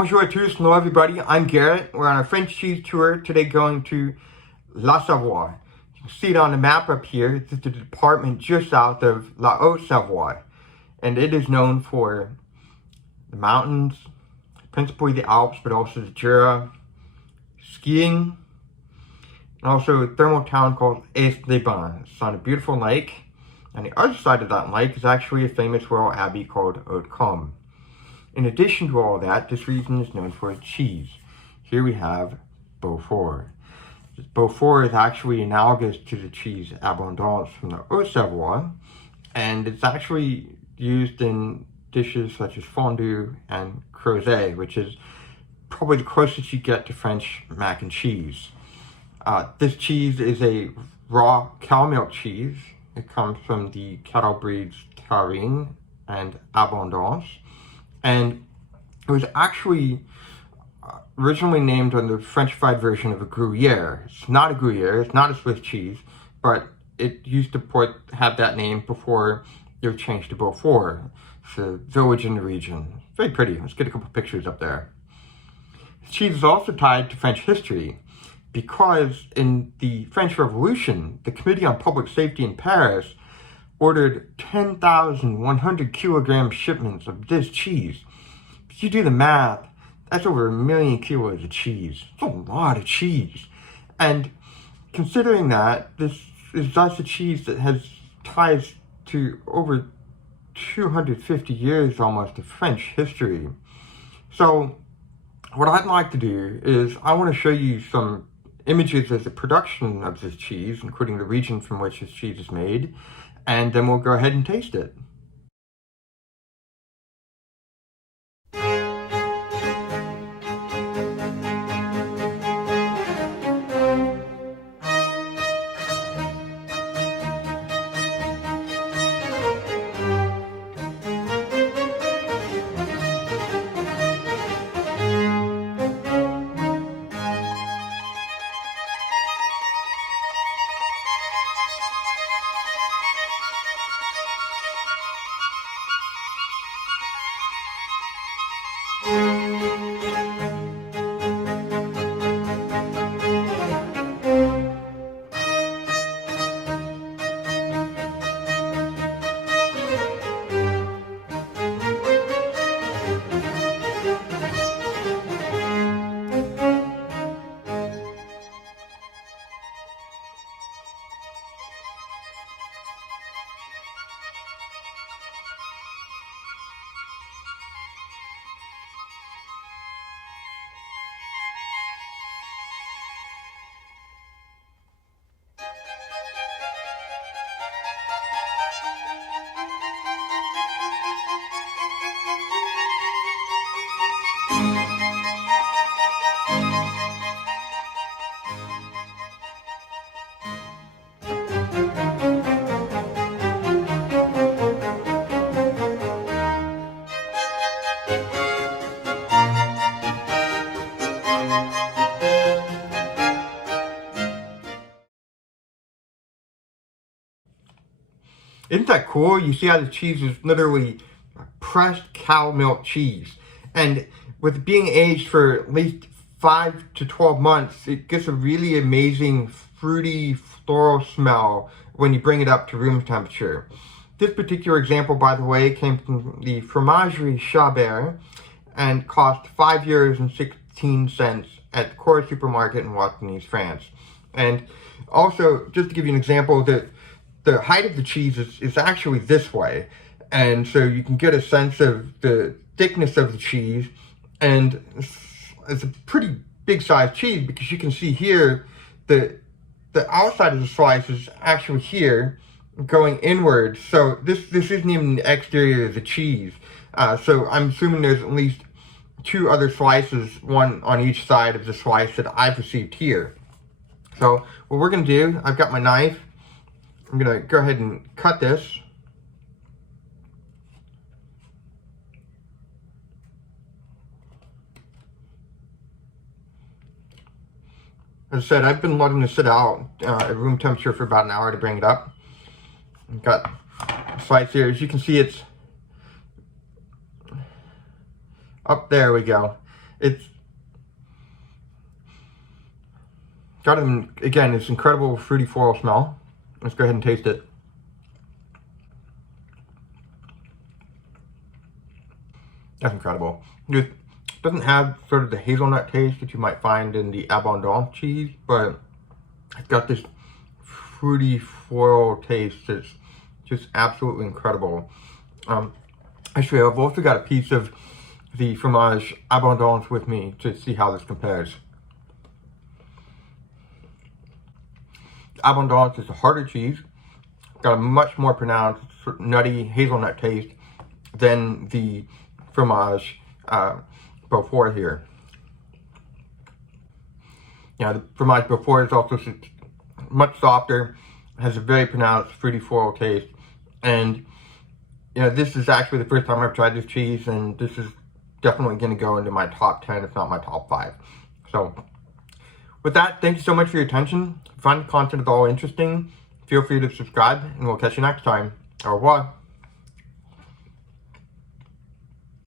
Bonjour à tous, hello everybody, I'm Garrett. We're on a French cheese tour today going to La Savoie. You can see it on the map up here. This is the department just south of La Haute-Savoie. And it is known for the mountains, principally the Alps, but also the Jura, skiing, and also a thermal town called Aix-les-Bains. It's on a beautiful lake. On the other side of that lake is actually a famous royal abbey called Haute-Combe. In addition to all that, this region is known for its cheese. Here we have Beaufort. Beaufort is actually analogous to the cheese Abondance from the Haute-Savoie, and it's actually used in dishes such as fondue and crozet, which is probably the closest you get to French mac and cheese. This cheese is a raw cow milk cheese. It comes from the cattle breeds Taurine and Abondance. And it was actually originally named on the Frenchified version of a Gruyere. It's not a Gruyere, it's not a Swiss cheese, but it used to have that name before it was changed to Beaufort. It's a village in the region. It's very pretty. Let's get a couple pictures up there. The cheese is also tied to French history because in the French Revolution, the Committee on Public Safety in Paris ordered 10,100 kilogram shipments of this cheese. If you do the math, that's over 1 million kilos of cheese. It's a lot of cheese. And considering that, this is thus a cheese that has ties to over 250 years almost of French history. So what I'd like to do is I want to show you some images of the production of this cheese, including the region from which this cheese is made, and then we'll go ahead and taste it. Isn't that cool? You see how the cheese is literally pressed cow milk cheese. And with it being aged for at least 5 to 12 months, it gets a really amazing fruity floral smell when you bring it up to room temperature. This particular example, by the way, came from the Fromagerie Chabert and cost €5 and 16 cents at the Core Supermarket in Waternies, France. And also, just to give you an example, the height of the cheese is actually this way, and so you can get a sense of the thickness of the cheese, and it's a pretty big sized cheese because you can see here the outside of the slice is actually here going inward, so this isn't even the exterior of the cheese. So I'm assuming there's at least 2 other slices, one on each side of the slice that I've received here. So what we're going to do, I've got my knife. I'm going to go ahead and cut this. As I said, I've been letting this sit out at room temperature for about an hour to bring it up. I've got a slice here. As you can see, it's up there we go. It's got, again, this incredible fruity floral smell. Let's go ahead and taste it. That's incredible. It doesn't have sort of the hazelnut taste that you might find in the abondant cheese, but it's got this fruity floral taste that's just absolutely incredible. Actually, I've also got a piece of the fromage abondance with me to see how this compares. Abondance is a harder cheese, got a much more pronounced nutty hazelnut taste than the fromage Beaufort here. Yeah, the fromage Beaufort is also much softer, has a very pronounced fruity floral taste, and you know, this is actually the first time I've tried this cheese, and this is definitely going to go into my top 10, if not my top 5. So with that, thank you so much for your attention. If you find the content at all interesting, feel free to subscribe, and we'll catch you next time. Au revoir.